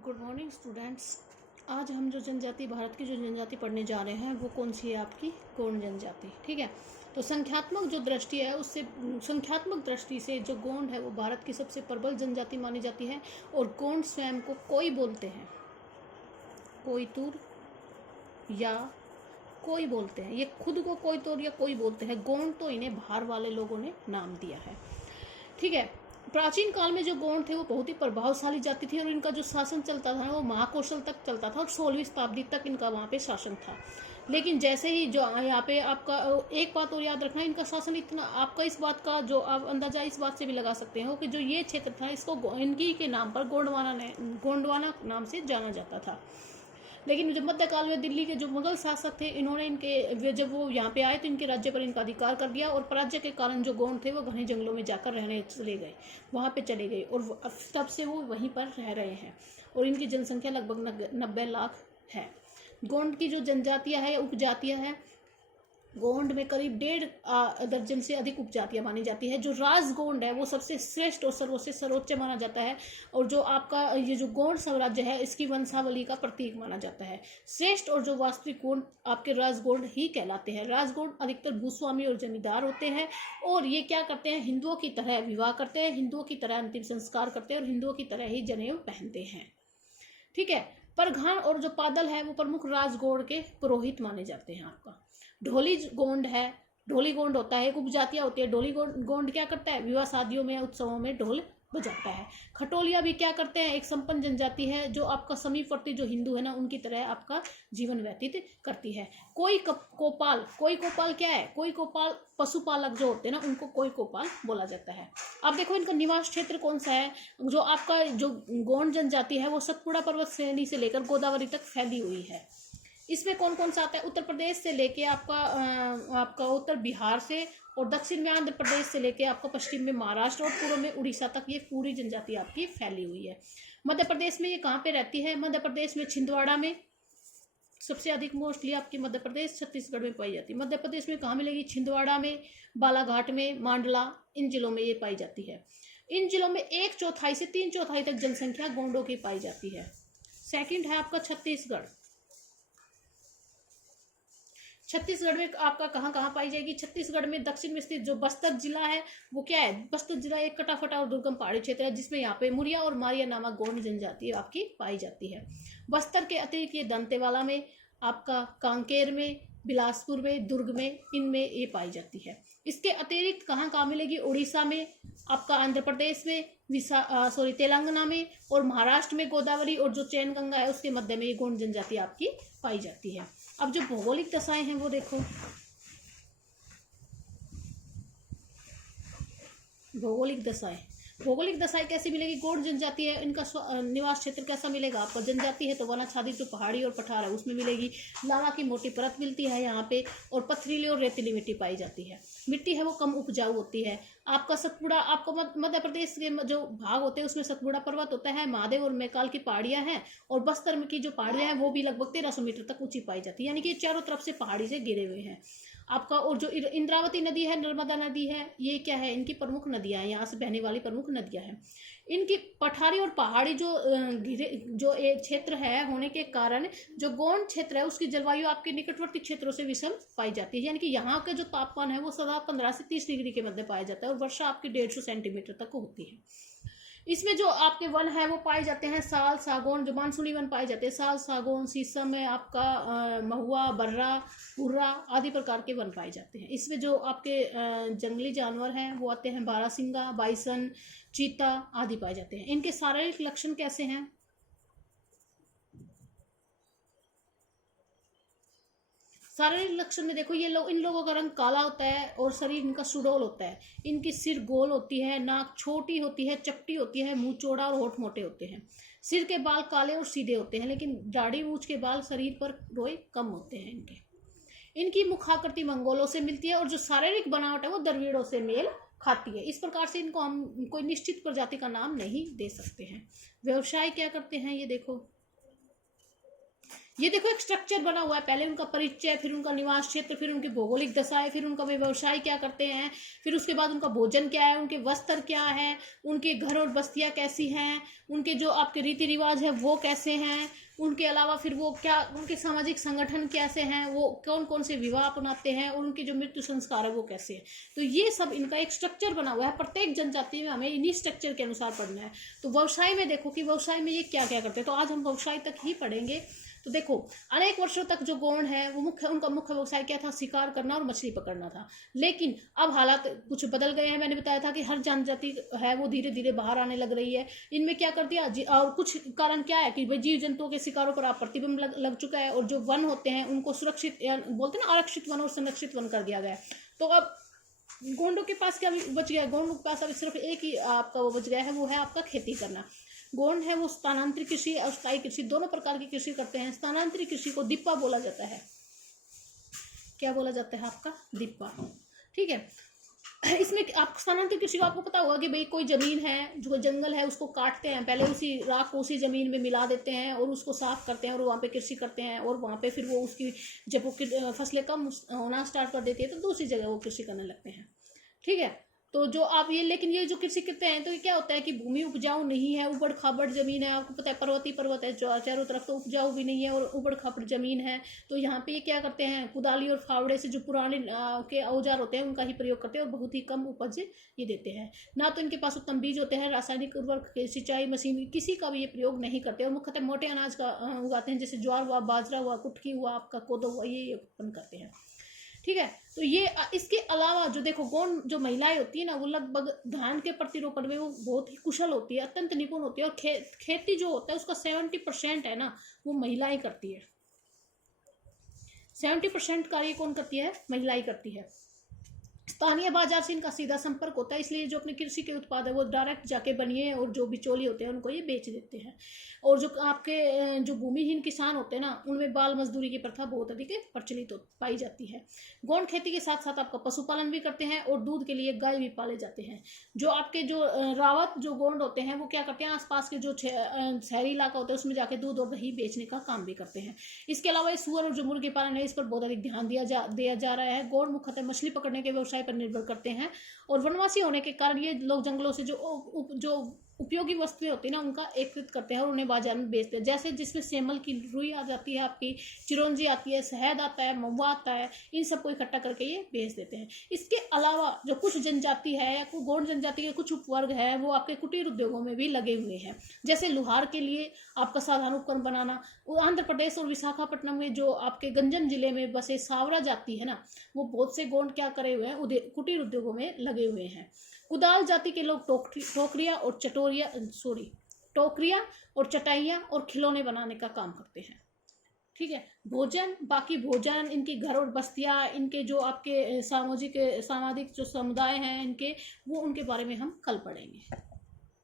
Good morning students. आज हम जो जनजाति भारत की जो जनजाति पढ़ने जा रहे हैं वो कौन सी है? आपकी गोंड जनजाति। ठीक है, तो संख्यात्मक जो दृष्टि है उससे संख्यात्मक दृष्टि से जो गोंड है वो भारत की सबसे प्रबल जनजाति मानी जाती है। और गोंड स्वयं को कोई बोलते हैं, कोई तुर या कोई बोलते हैं। ये खुद को कोई तुर या कोई बोलते हैं। गोंड तो इन्हें बाहर वाले लोगों ने नाम दिया है। ठीक है, प्राचीन काल में जो गोंड थे वो बहुत ही प्रभावशाली जाति थी और इनका जो शासन चलता था वो महाकौशल तक चलता था और 16वीं शताब्दी तक इनका वहाँ पे शासन था। लेकिन जैसे ही जो यहाँ पे आपका एक बात और याद रखना, इनका शासन इतना आपका इस बात का जो आप अंदाजा इस बात से भी लगा सकते हो कि जो ये क्षेत्र था इसको इनकी के नाम पर गोंडवाना नाम से जाना जाता था। लेकिन जब मध्यकाल में दिल्ली के जो मुगल शासक थे इन्होंने इनके जब वो यहाँ पे आए तो इनके राज्य पर इनका अधिकार कर दिया और पराजय के कारण जो गोंड थे वो घने जंगलों में जाकर रहने चले गए, वहाँ पे चले गए और तब से वो वहीं पर रह रहे हैं और इनकी जनसंख्या लगभग 90 लाख है। गोंड की जो जनजातियाँ है उपजातियाँ हैं, गोंड में करीब 1.5 दर्जन से अधिक उपजातियां मानी जाती है। जो राजगोंड है वो सबसे श्रेष्ठ और सर्वोच्च माना जाता है और जो आपका ये जो गोंड साम्राज्य है इसकी वंशावली का प्रतीक माना जाता है। श्रेष्ठ और जो वास्तविक गोंड आपके राजगोंड ही कहलाते हैं। राजगोंड अधिकतर भूस्वामी और जमींदार होते हैं और ये क्या करते हैं, हिंदुओं की तरह विवाह करते हैं, हिंदुओं की तरह अंतिम संस्कार करते हैं और हिंदुओं की तरह ही जनेऊ पहनते हैं। ठीक है, परघान और जो पादल है वो प्रमुख राजगोंड के पुरोहित माने जाते हैं। आपका ढोली गोंड है, ढोली गोंड होता है, एक उपजातियां होती है। ढोली गोंड क्या करता है, विवाह शादियों में उत्सवों में ढोल बजाता है। खटोलिया भी क्या करते हैं, एक संपन्न जनजाति है जो आपका समीपवर्ती जो हिंदू है ना उनकी तरह आपका जीवन व्यतीत करती है। कोई कोपाल क्या है, कोई कोपाल पशुपालक जो होते हैं ना उनको कोई कोपाल बोला जाता है। अब देखो इनका निवास क्षेत्र कौन सा है। जो आपका जो गोंड जनजाति है वो सतपुड़ा पर्वत श्रेणी से लेकर गोदावरी तक फैली हुई है। इसमें कौन कौन सा आता है, उत्तर प्रदेश से लेके आपका उत्तर बिहार से और दक्षिण में आंध्र प्रदेश से लेके आपका पश्चिम में महाराष्ट्र और पूर्व में उड़ीसा तक ये पूरी जनजाति आपकी फैली हुई है। मध्य प्रदेश में ये कहाँ पे रहती है, मध्य प्रदेश में छिंदवाड़ा में सबसे अधिक मोस्टली आपकी मध्य प्रदेश छत्तीसगढ़ में पाई जाती है। मध्य प्रदेश में कहाँ मिलेगी, छिंदवाड़ा में, बालाघाट में, मांडला, इन जिलों में ये पाई जाती है। इन जिलों में 1/4 से 3/4 तक जनसंख्या गोंडों की पाई जाती है। सेकंड है आपका छत्तीसगढ़। छत्तीसगढ़ में आपका कहाँ कहाँ पाई जाएगी, छत्तीसगढ़ में दक्षिण में स्थित जो बस्तर जिला है वो क्या है, बस्तर जिला एक कटाफटा और दुर्गम पहाड़ी क्षेत्र है जिसमें यहाँ पे मुरिया और मारिया नामक गोंड जनजाति आपकी पाई जाती है। बस्तर के अतिरिक्त ये दंतेवाड़ा में, आपका कांकेर में, बिलासपुर में, दुर्ग में, इनमें ये पाई जाती है। इसके अतिरिक्त कहाँ कहाँ मिलेगी, उड़ीसा में, आपका आंध्र प्रदेश में, तेलंगाना में और महाराष्ट्र में गोदावरी और जो चैन गंगा है उसके मध्य में ये गोंड जनजाति आपकी पाई जाती है। अब जो भौगोलिक दशाएं हैं वो देखो, भौगोलिक दशाएं कैसी मिलेगी, गोंड जनजाति है, इनका निवास क्षेत्र कैसा मिलेगा आपको, जनजाति है तो वनाच्छादित जो पहाड़ी और पठार है उसमें मिलेगी। लावा की मोटी परत मिलती है यहाँ पे और पथरीली और रेतीली मिट्टी पाई जाती है। मिट्टी है वो कम उपजाऊ होती है। आपका सतपुड़ा, आपको मध्य प्रदेश के जो भाग होते हैं उसमें सतपुड़ा पर्वत होता है, महादेव और मैकाल की पहाड़ियां हैं और बस्तर में की जो पहाड़ियां हैं वो भी लगभग 1300 मीटर तक ऊंची पाई जाती है, यानी कि चारों तरफ से पहाड़ी से घिरे हुए हैं आपका। और जो इंद्रावती नदी है, नर्मदा नदी है, ये क्या है, इनकी प्रमुख नदियां हैं, यहाँ से बहने वाली प्रमुख नदियां हैं। इनकी पठारी और पहाड़ी जो जो क्षेत्र है होने के कारण जो गोंड क्षेत्र है उसकी जलवायु आपके निकटवर्ती क्षेत्रों से विषम पाई जाती है, यानी कि यहाँ का जो तापमान है वो सदा 15 से 30 डिग्री के मध्य पाया जाता है और वर्षा आपकी 150 सेंटीमीटर तक होती है। इसमें जो आपके वन है वो पाए जाते हैं साल, सागौन, जो मानसूनी वन पाए जाते हैं, साल, सागौन, शीशम में आपका महुआ, बर्रा, हुर्रा आदि प्रकार के वन पाए जाते हैं। इसमें जो आपके जंगली जानवर हैं वो आते हैं बारहसिंगा, बाइसन, चीता आदि पाए जाते हैं। इनके शारीरिक लक्षण कैसे हैं, शारीरिक लक्षण में देखो, ये लोग, इन लोगों का रंग काला होता है और शरीर इनका सुडौल होता है। इनकी सिर गोल होती है, नाक छोटी होती है, चपटी होती है, मुंह चौड़ा और होठ मोटे होते हैं। सिर के बाल काले और सीधे होते हैं लेकिन दाढ़ी मूंछ के बाल शरीर पर रोए कम होते हैं इनकी मुखाकृति मंगोलों से मिलती है और जो शारीरिक बनावट है वो द्रविड़ों से मेल खाती है। इस प्रकार से इनको हम कोई निश्चित प्रजाति का नाम नहीं दे सकते हैं। व्यवसाय क्या करते हैं ये देखो, ये देखो एक स्ट्रक्चर बना हुआ है, पहले उनका परिचय, फिर उनका निवास क्षेत्र, फिर उनकी भौगोलिक दशाएं, फिर उनका व्यवसाय क्या करते हैं, फिर उसके बाद उनका भोजन क्या है, उनके वस्त्र क्या है, उनके घर और बस्तियां कैसी हैं, उनके जो आपके रीति रिवाज है वो कैसे हैं, उनके अलावा फिर वो क्या, उनके सामाजिक संगठन कैसे हैं, वो कौन कौन से विवाह अपनाते हैं, और उनके जो मृत्यु संस्कार है वो कैसे है। तो ये सब इनका एक स्ट्रक्चर बना हुआ है, प्रत्येक जनजाति में हमें इन्हीं स्ट्रक्चर के अनुसार पढ़ना है। तो व्यवसाय में देखो कि व्यवसाय में ये क्या क्या करते हैं, तो आज हम व्यवसाय तक ही पढ़ेंगे। तो देखो अनेक वर्षों तक जो गोंड है वो उनका मुख्य व्यवसाय क्या था, शिकार करना और मछली पकड़ना था। लेकिन अब हालात कुछ बदल गए हैं। मैंने बताया था कि हर जनजाति है वो धीरे धीरे बाहर आने लग रही है। इनमें क्या कर दिया और कुछ कारण क्या है कि भाई जीव जंतुओं के शिकारों पर आप प्रतिबंध लग चुका है, और जो वन होते हैं उनको सुरक्षित बोलते हैं ना, आरक्षित वन और संरक्षित वन कर दिया गया है। तो अब गोंडों के पास क्या बच गया है, गोंडों के पास अब सिर्फ एक ही आपका वो बच गया है, वो है आपका खेती करना। गोंड है वो स्थानांतरित कृषि और स्थायी कृषि दोनों प्रकार की कृषि करते हैं। स्थानांतरित कृषि को दिप्पा बोला जाता है। क्या बोला जाता है आपका, दिप्पा, ठीक है। इसमें आप स्थानांतरित कृषि को आपको पता होगा कि भाई कोई जमीन है, जो जंगल है उसको काटते हैं, पहले उसी राख को उसी जमीन में मिला देते हैं और उसको साफ करते हैं और वहाँ पे कृषि करते हैं, और वहाँ पे फिर वो उसकी जब वो फसलें कम होना स्टार्ट कर देती है तो दूसरी जगह वो कृषि करने लगते हैं, ठीक है। तो जो आप ये, लेकिन ये जो कृषि करते हैं तो ये क्या होता है कि भूमि उपजाऊ नहीं है, उबड़ खाबड़ जमीन है, आपको पता है पर्वत है, चारों तरफ तो उपजाऊ भी नहीं है और उबड़ खाबड़ जमीन है। तो यहाँ पे ये क्या करते हैं, कुदाली और फावड़े से जो पुराने के औजार होते हैं उनका ही प्रयोग करते हैं और बहुत ही कम उपज ये देते हैं। ना तो इनके पास उत्तम बीज होते हैं, रासायनिक उर्वरक, सिंचाई मशीन किसी का भी ये प्रयोग नहीं करते, और मुख्यतः मोटे अनाज का उगाते हैं, जैसे ज्वार हुआ, बाजरा हुआ, कुटकी हुआ, आपका कोदो हुआ, ये उत्पन्न करते हैं, ठीक है। तो ये इसके अलावा जो देखो गोंड जो महिलाएं होती है ना, वो लगभग धान के प्रतिरोपण में वो बहुत ही कुशल होती है, अत्यंत निपुण होती है, और खेती जो होता है उसका 70% है ना वो महिलाएं करती है। 70% कार्य कौन करती है, महिलाएं करती है। स्थानीय बाजार से इनका सीधा संपर्क होता है, इसलिए जो अपने कृषि के उत्पाद है वो डायरेक्ट जाके बनिए और जो बिचौली होते हैं उनको ये बेच देते हैं। और जो आपके जो भूमिहीन किसान होते हैं ना, उनमें बाल मजदूरी की प्रथा बहुत अधिक प्रचलित पाई जाती है। गोंड खेती के साथ साथ आपका पशुपालन भी करते हैं और दूध के लिए गाय भी पाले जाते हैं। जो आपके जो रावत जो गोंड होते हैं वो क्या करते हैं, आसपास के जो शहरी इलाका होता है उसमें जाके दूध और दही बेचने का काम भी करते हैं। इसके अलावा सुअर और जो मुर्गी पालन है इस पर बहुत अधिक ध्यान दिया जा रहा है। गोंड मुख्यतः मछली पकड़ने के व्यवसाय पर निर्भर करते हैं, और वनवासी होने के कारण ये लोग जंगलों से जो उपयोगी वस्तुएं होती है ना उनका एकत्रित करते हैं और उन्हें बाजार में बेचते हैं। जैसे जिसमें सेमल की रुई आ जाती है, आपकी चिरौंजी आती है, शहद आता है, महुआ आता है, इन सबको इकट्ठा करके ये बेच देते हैं। इसके अलावा जो कुछ जनजाति है या गोंड जनजाति के कुछ उपवर्ग है वो आपके कुटीर उद्योगों में भी लगे हुए हैं, जैसे लुहार के लिए आपका साधारण उपकरण बनाना। आंध्र प्रदेश और विशाखापट्टनम में जो आपके गंजम जिले में बसे सावरा जाति है ना, वो बहुत से गोंड क्या करे हुए हैं, कुटीर उद्योगों में लगे हुए हैं। कुदाल जाति के लोग टोकरिया और चटाइयाँ और खिलौने बनाने का काम करते हैं, ठीक है। बाकी भोजन इनकी घर और बस्तियाँ, इनके जो आपके सामाजिक जो समुदाय हैं इनके, वो उनके बारे में हम कल पढ़ेंगे।